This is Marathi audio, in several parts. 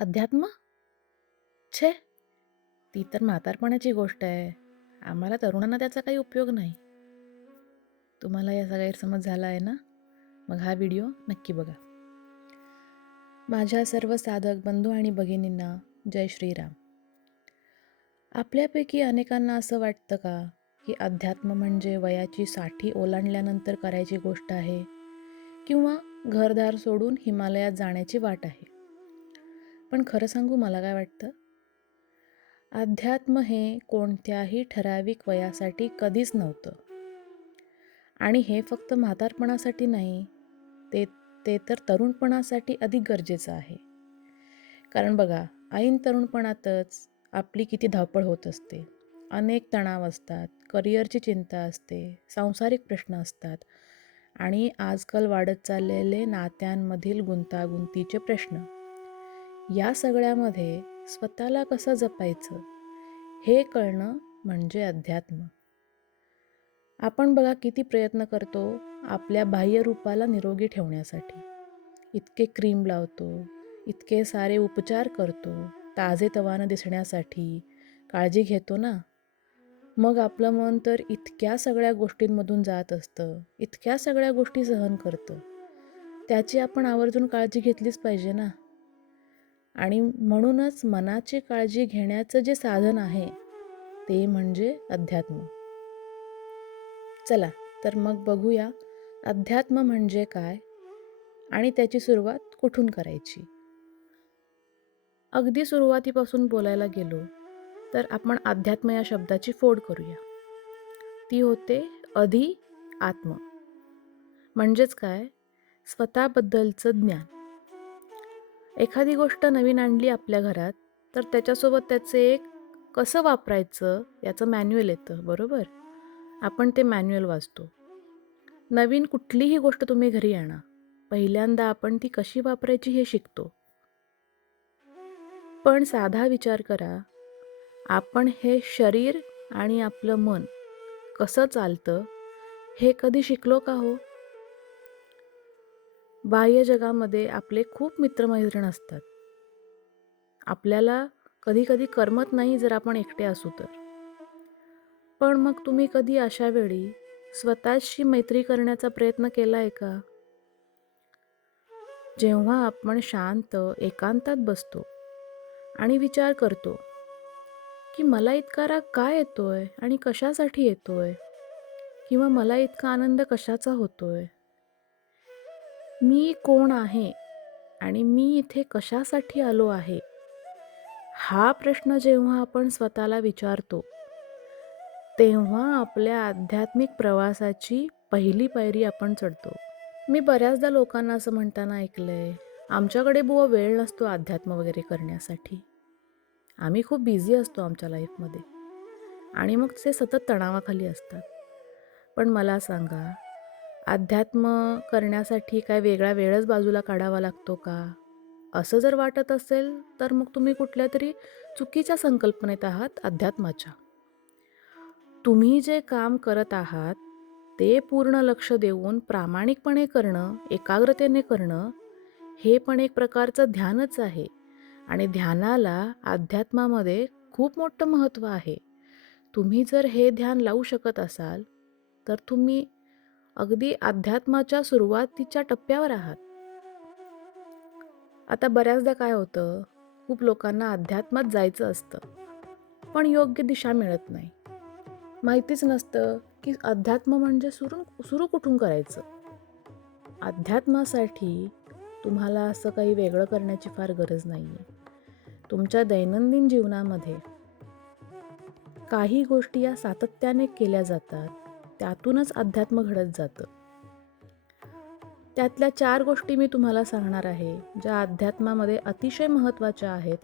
अध्यात्म? छे! ती तर म्हातारपणाची गोष्ट आहे. आम्हाला तरुणांना त्याचा काही उपयोग नाही. तुम्हाला याचा गैरसमज झाला आहे ना? मग हा व्हिडिओ नक्की बघा. माझ्या सर्व साधक बंधू आणि भगिनींना जय श्रीराम. आपल्यापैकी अनेकांना असं वाटतं का, की अध्यात्म म्हणजे वयाची 60 ओलांडल्यानंतर करायची गोष्ट आहे किंवा घरदार सोडून हिमालयात जाण्याची वाट आहे. पण खरं सांगू मला काय वाटतं? अध्यात्म हे कोणत्याही ठराविक वयासाठी कधीच नव्हतं. आणि हे फक्त म्हातारपणासाठी नाही, ते ते तर तरुणपणासाठी अधिक गरजेचं आहे. कारण बघा, ऐन तरुणपणातच आपली किती धावपळ होत असते. अनेक तणाव असतात, करिअरची चिंता असते, सांसारिक प्रश्न असतात आणि आजकाल वाढत चाललेले नात्यांमधील गुंतागुंतीचे प्रश्न. या सगळ्यामध्ये स्वतःला कसं जपायचं हे कळणं म्हणजे अध्यात्म. आपण बघा किती प्रयत्न करतो आपल्या बाह्य रूपाला निरोगी ठेवण्यासाठी. इतके क्रीम लावतो, इतके सारे उपचार करतो, ताजेतवानं दिसण्यासाठी काळजी घेतो ना. मग आपलं मन तर इतक्या सगळ्या गोष्टींमधून जात असतं, इतक्या सगळ्या गोष्टी सहन करतं. त्याची आपण आवर्जून काळजी घेतलीच पाहिजे ना. आणि म्हणूनच मनाची काळजी घेण्याचं जे साधन आहे, ते म्हणजे अध्यात्म. चला तर मग बघूया अध्यात्म म्हणजे काय आणि त्याची सुरुवात कुठून करायची. अगदी सुरुवातीपासून बोलायला गेलो तर आपण अध्यात्म या शब्दाची फोड करूया. ती होते अधि आत्म. म्हणजेच काय? स्वतःबद्दलचं ज्ञान. एखादी गोष्ट नवीन आणली आपल्या घरात तर त्याच्यासोबत त्याचे एक कसं वापरायचं याचं मॅन्युअल येतं, बरोबर? आपण ते मॅन्युअल वाचतो. नवीन कुठलीही गोष्ट तुम्ही घरी आणा, पहिल्यांदा आपण ती कशी वापरायची हे शिकतो. पण साधा विचार करा, आपण हे शरीर आणि आपलं मन कसं चालतं हे कधी शिकलो का हो? बाह्य जगामध्ये आपले खूप मित्रमैत्रीण असतात. आपल्याला कधी कधी करमत नाही जर आपण एकटे असू तर. पण मग तुम्ही कधी अशा वेळी स्वतःशी मैत्री करण्याचा प्रयत्न केलाय का? जेव्हा आपण शांत एकांतात बसतो आणि विचार करतो की मला इतका राग का येतोय आणि कशासाठी येतोय, किंवा मला इतका आनंद कशाचा होतोय, मी कोण आहे आणि मी इथे कशासाठी आलो आहे, हा प्रश्न जेव्हा आपण स्वतःला विचारतो तेव्हा आपल्या आध्यात्मिक प्रवासाची पहिली पायरी आपण चढतो. मी बऱ्याचदा लोकांना असं म्हणताना ऐकलंय, आमच्याकडे बुवा वेळ नसतो अध्यात्म वगैरे करण्यासाठी, आम्ही खूप बिझी असतो आमच्या लाईफमध्ये, आणि मग ते सतत तणावाखाली असतात. पण मला सांगा, अध्यात्म करण्यासाठी काय वेगळा वेळच बाजूला काढावा लागतो का? असं जर वाटत असेल तर मग तुम्ही कुठल्या तरी चुकीच्या संकल्पनेत आहात अध्यात्माच्या. तुम्ही जे काम करत आहात ते पूर्ण लक्ष देऊन प्रामाणिकपणे करणं, एकाग्रतेने करणं, हे पण एक प्रकारचं ध्यानच आहे. आणि ध्यानाला अध्यात्मामध्ये खूप मोठं महत्त्व आहे. तुम्ही जर हे ध्यान लावू शकत असाल तर तुम्ही अगदी अध्यात्माच्या सुरुवातीच्या टप्प्यावर आहात. आता बऱ्याचदा काय होतं, खूप लोकांना अध्यात्मात जायचं असतं पण योग्य दिशा मिळत नाही. माहितीच नसतं की अध्यात्म म्हणजे सुरू कुठून करायचं. अध्यात्मासाठी तुम्हाला असं काही वेगळं करण्याची फार गरज नाही आहे. तुमच्या दैनंदिन जीवनामध्ये काही गोष्टी या सातत्याने केल्या जातात, त्यातूनच अध्यात्म घडत जातं. त्यातल्या 4 गोष्टी मी तुम्हाला सांगणार आहे, ज्या अध्यात्मामध्ये अतिशय महत्त्वाच्या आहेत,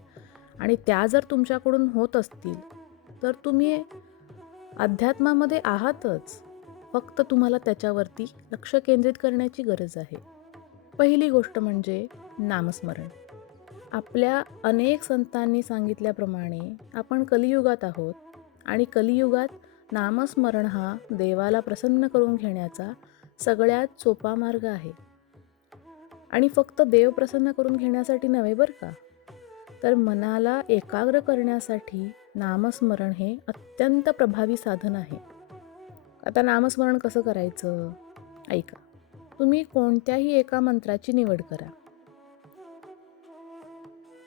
आणि त्या जर तुमच्याकडून होत असतील तर तुम्ही अध्यात्मामध्ये आहातच. फक्त तुम्हाला त्याच्यावरती लक्ष केंद्रित करण्याची गरज आहे. पहिली गोष्ट म्हणजे नामस्मरण. आपल्या अनेक संतांनी सांगितल्याप्रमाणे आपण कलियुगात आहोत आणि कलियुगात नामस्मरण हा देवाला प्रसन्न करून घेण्याचा सगळ्यात सोपा मार्ग आहे. आणि फक्त देव प्रसन्न करून घेण्यासाठी नव्हे बरं का, तर मनाला एकाग्र करण्यासाठी नामस्मरण हे अत्यंत प्रभावी साधन आहे. आता नामस्मरण कसं करायचं? ऐका. तुम्ही कोणत्याही एका मंत्राची निवड करा.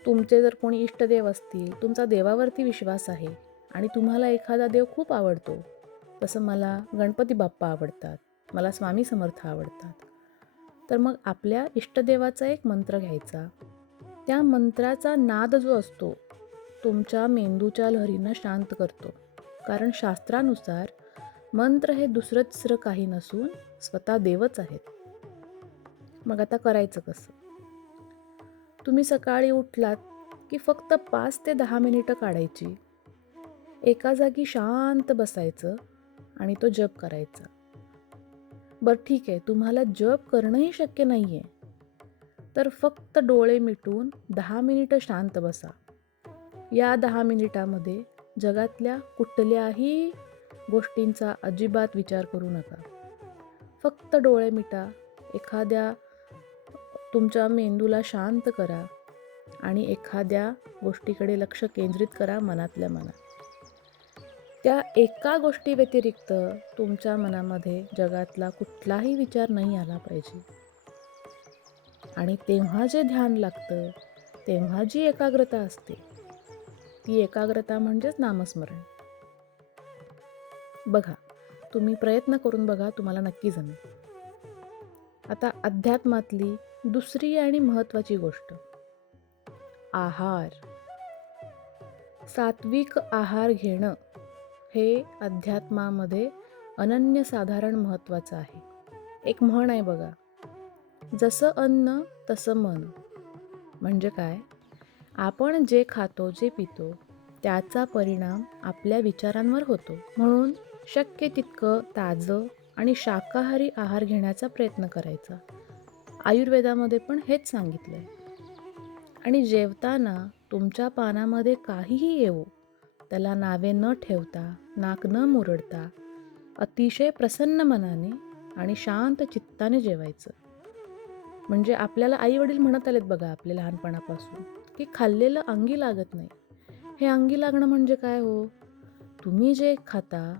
तुमचे जर कोणी इष्टदेव असतील, तुमचा देवावरती विश्वास आहे आणि तुम्हाला एखादा देव खूप आवडतो, जसं मला गणपती बाप्पा आवडतात, मला स्वामी समर्थ आवडतात, तर मग आपल्या इष्टदेवाचा एक मंत्र घ्यायचा. त्या मंत्राचा नाद जो असतो तुमच्या मेंदूच्या लहरींना शांत करतो. कारण शास्त्रानुसार मंत्र हे दुसरं तिसरं काही नसून स्वतः देवच आहेत. मग आता करायचं कसं? तुम्ही सकाळी उठलात की फक्त 5 ते 10 मिनिटं काढायची. एका जागी शांत बसायचं आणि तो जप करायचा. बरं ठीक आहे, तुम्हाला जप करणंही शक्य नाही आहे, तर फक्त डोळे मिटून 10 मिनिटं शांत बसा. या 10 मिनिटामध्ये जगातल्या कुठल्याही गोष्टींचा अजिबात विचार करू नका. फक्त डोळे मिटा, एखाद्या तुमच्या मेंदूला शांत करा आणि एखाद्या गोष्टीकडे लक्ष केंद्रित करा मनातल्या मनात. त्या एका गोष्टी व्यतिरिक्त तुमच्या मनामध्ये जगातला कुठलाही विचार नाही आला पाहिजे. आणि तेव्हा जे ध्यान लागतं, तेव्हा जी एकाग्रता असते, ती एकाग्रता म्हणजेच नामस्मरण. बघा, तुम्ही प्रयत्न करून बघा, तुम्हाला नक्की जमेल. आता अध्यात्मातली दुसरी आणि महत्त्वाची गोष्ट, आहार. सात्विक आहार घेणं हे अध्यात्मामध्ये अनन्यसाधारण महत्त्वाचं आहे. एक म्हण आहे बघा, जसं अन्न तसं मन. म्हणजे काय? आपण जे खातो, जे पितो, त्याचा परिणाम आपल्या विचारांवर होतो. म्हणून शक्य तितकं ताजं आणि शाकाहारी आहार घेण्याचा प्रयत्न करायचा. आयुर्वेदामध्ये पण हेच सांगितलं आहे. आणि जेवताना तुमच्या पानामध्ये काहीही येवो, त्याला नावे न ठेवता, नाक न मुरडता, अतिशय प्रसन्न मनाने आणि शांत चित्ताने जेवायचं. म्हणजे आपल्याला आईवडील म्हणत आलेत बघा आपले लहानपणापासून, की खाल्लेलं अंगी लागत नाही. हे अंगी लागणं म्हणजे काय हो? तुम्ही जे खाता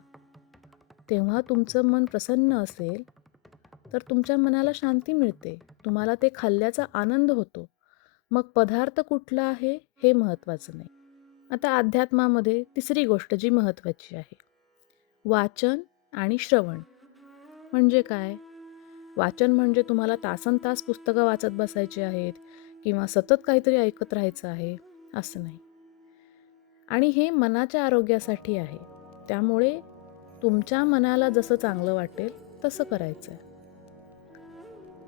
तेव्हा तुमचं मन प्रसन्न असेल तर तुमच्या मनाला शांती मिळते. तुम्हाला ते खाल्ल्याचा आनंद होतो. मग पदार्थ कुठला आहे हे महत्त्वाचं नाही. आता अध्यात्मामध्ये तिसरी गोष्ट जी महत्त्वाची आहे, वाचन आणि श्रवण. म्हणजे काय? वाचन म्हणजे तुम्हाला तासनतास पुस्तकं वाचत बसायची आहेत किंवा सतत काहीतरी ऐकत राहायचं आहे, असं नाही. आणि हे मनाच्या आरोग्यासाठी आहे. त्यामुळे तुमच्या मनाला जसं चांगलं वाटेल तसं करायचं आहे.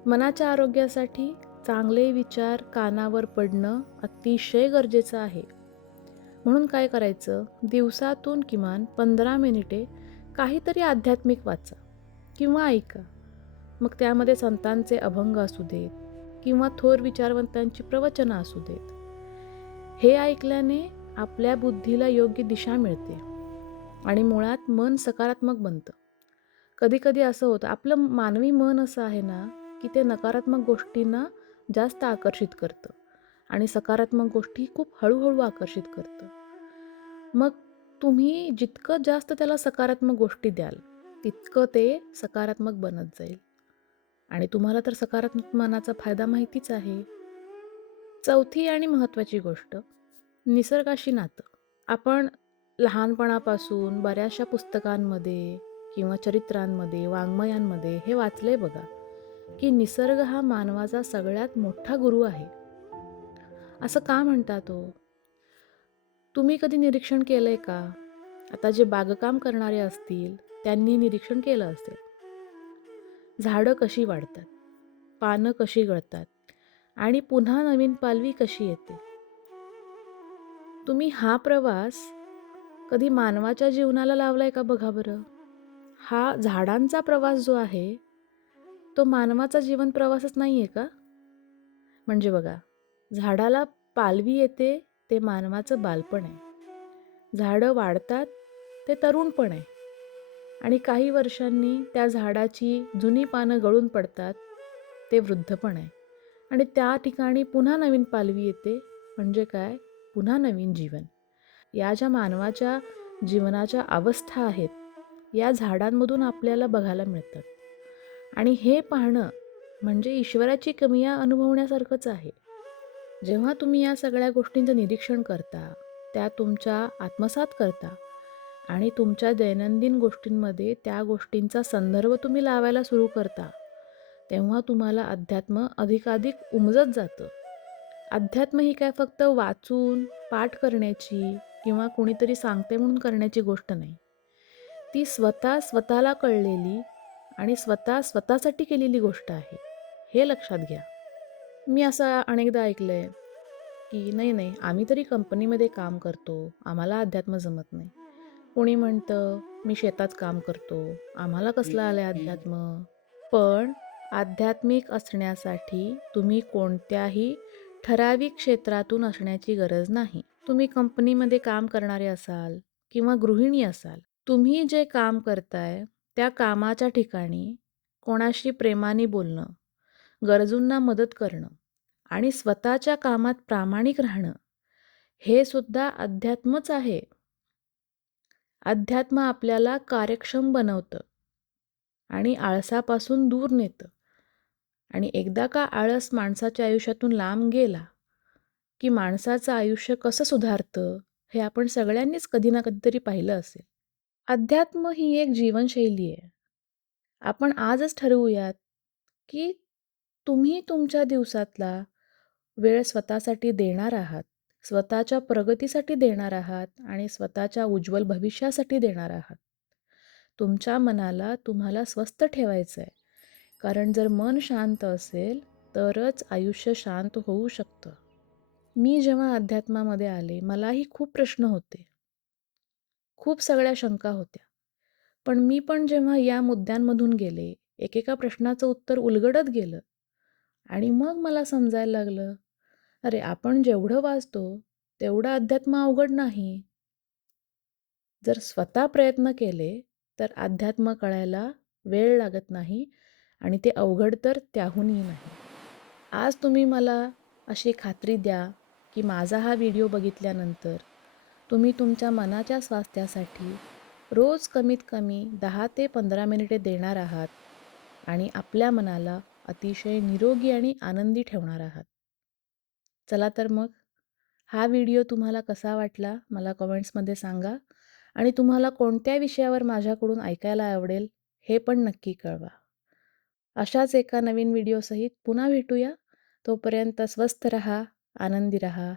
मनाच्या आरोग्यासाठी चांगले विचार कानावर पडणं अतिशय गरजेचं आहे. म्हणून काय करायचं? दिवसातून किमान 15 मिनिटे काहीतरी आध्यात्मिक वाचा किंवा ऐका. मग त्यामध्ये संतांचे अभंग असू देत किंवा थोर विचारवंतांची प्रवचनं असू देत. हे ऐकल्याने आपल्या बुद्धीला योग्य दिशा मिळते आणि मुळात मन सकारात्मक बनतं. कधीकधी असं होतं, आपलं मानवी मन असं आहे ना, की ते नकारात्मक गोष्टींना जास्त आकर्षित करतं आणि सकारात्मक गोष्टी खूप हळूहळू आकर्षित करतं. मग तुम्ही जितकं जास्त त्याला सकारात्मक गोष्टी द्याल, तितकं ते सकारात्मक बनत जाईल आणि तुम्हाला तर सकारात्मक मनाचा फायदा माहितीच आहे. चौथी आणि महत्त्वाची गोष्ट, निसर्गाशी नातं. आपण लहानपणापासून बऱ्याचशा पुस्तकांमध्ये किंवा चरित्रांमध्ये, वाङ्मयांमध्ये हे वाचलंय बघा, की निसर्ग हा मानवाचा सगळ्यात मोठा गुरु आहे. असं का म्हणतात हो? तुम्ही कधी निरीक्षण केलंय का? आता जे बागकाम करणारे असतील, त्यांनी निरीक्षण केलं असेल. झाडं कशी वाढतात, पानं कशी गळतात आणि पुन्हा नवीन पालवी कशी येते. तुम्ही हा प्रवास कधी मानवाच्या जीवनाला लावलाय का बघा बरं? हा झाडांचा प्रवास जो आहे, तो मानवाचा जीवन प्रवासच नाही आहे का? म्हणजे बघा, झाडाला पालवी येते ते मानवाचं बालपण आहे. झाडं वाढतात ते तरुणपण आहे आणि काही वर्षांनी त्या झाडाची जुनी पानं गळून पडतात ते वृद्धपण आहे आणि त्या ठिकाणी पुन्हा नवीन पालवी येते म्हणजे काय? पुन्हा नवीन जीवन. या ज्या मानवाच्या जीवनाच्या अवस्था आहेत, या झाडांमधून आपल्याला बघायला मिळतात. आणि हे पाहणं म्हणजे ईश्वराची किमया अनुभवण्यासारखंच आहे. जेव्हा तुम्ही या सगळ्या गोष्टींचं निरीक्षण करता, त्या तुमच्या आत्मसात करता आणि तुमच्या दैनंदिन गोष्टींमध्ये त्या गोष्टींचा संदर्भ तुम्ही लावायला सुरू करता, तेव्हा तुम्हाला अध्यात्म अधिकाधिक उमजत जातं. अध्यात्म ही काय फक्त वाचून, पाठ करण्याची किंवा कुणीतरी सांगते म्हणून करण्याची गोष्ट नाही. ती स्वतः स्वतःला कळलेली आणि स्वतः स्वतःसाठी केलेली गोष्ट आहे. हे लक्षात घ्या. मी असं अनेकदा ऐकलंय, की नाही, नाही, आम्ही तरी कंपनीमध्ये काम करतो, आम्हाला अध्यात्म जमत नाही. कोणी म्हणतं, मी शेतात काम करतो, आम्हाला कसलं आलंय अध्यात्म. पण आध्यात्मिक असण्यासाठी तुम्ही कोणत्याही ठराविक क्षेत्रातून असण्याची गरज नाही. तुम्ही कंपनीमध्ये काम करणारे असाल किंवा गृहिणी असाल. तुम्ही जे काम करताय त्या कामाच्या ठिकाणी कोणाशी प्रेमाने बोलणं, गरजूंना मदत करणं आणि स्वतःच्या कामात प्रामाणिक राहणं, हे सुद्धा अध्यात्मच आहे. अध्यात्म आपल्याला कार्यक्षम बनवतं आणि आळसापासून दूर नेतं. आणि एकदा का आळस माणसाच्या आयुष्यातून लांब गेला, की माणसाचं आयुष्य कसं सुधारतं, हे आपण सगळ्यांनीच कधी ना कधीतरी पाहिलं असेल. अध्यात्म ही एक जीवनशैली आहे. आपण आजच ठरवूयात, की तुम्ही तुमच्या दिवसातला वेळ स्वतःसाठी देणार आहात, स्वतःच्या प्रगतीसाठी देणार आहात आणि स्वतःच्या उज्ज्वल भविष्यासाठी देणार आहात. तुमच्या मनाला तुम्हाला स्वस्थ ठेवायचं आहे. कारण जर मन शांत असेल, तरच आयुष्य शांत होऊ शकतं. मी जेव्हा अध्यात्मामध्ये आले, मलाही खूप प्रश्न होते. खूप सगळ्या शंका होत्या. पण मी पण जेव्हा या मुद्द्यांमधून गेले, एकेका प्रश्नाचं उत्तर उलगडत गेलं आणि मग मला समजायला लागलं, अरे आपण जेवढं वाचतो, तेवढं अध्यात्म अवघड नाही. जर स्वतः प्रयत्न केले, तर अध्यात्म कळायला वेळ लागत नाही आणि ते अवघड तर त्याहूनही नाही. आज तुम्ही मला अशी खात्री द्या, की माझा हा व्हिडिओ बघितल्यानंतर तुम्ही तुमच्या मनाच्या स्वास्थ्यासाठी रोज कमीत कमी 10 ते 15 मिनिटे देणार आहात आणि आपल्या मनाला अतिशय निरोगी आणि आनंदी ठेवणार आहात. चला तर मग, हा व्हिडिओ तुम्हाला कसा वाटला मला कमेंट्समध्ये सांगा आणि तुम्हाला कोणत्या विषयावर माझ्याकडून ऐकायला आवडेल हे पण नक्की कळवा. अशाच एका नवीन व्हिडिओसहित पुन्हा भेटूया. तोपर्यंत स्वस्थ रहा, आनंदी रहा.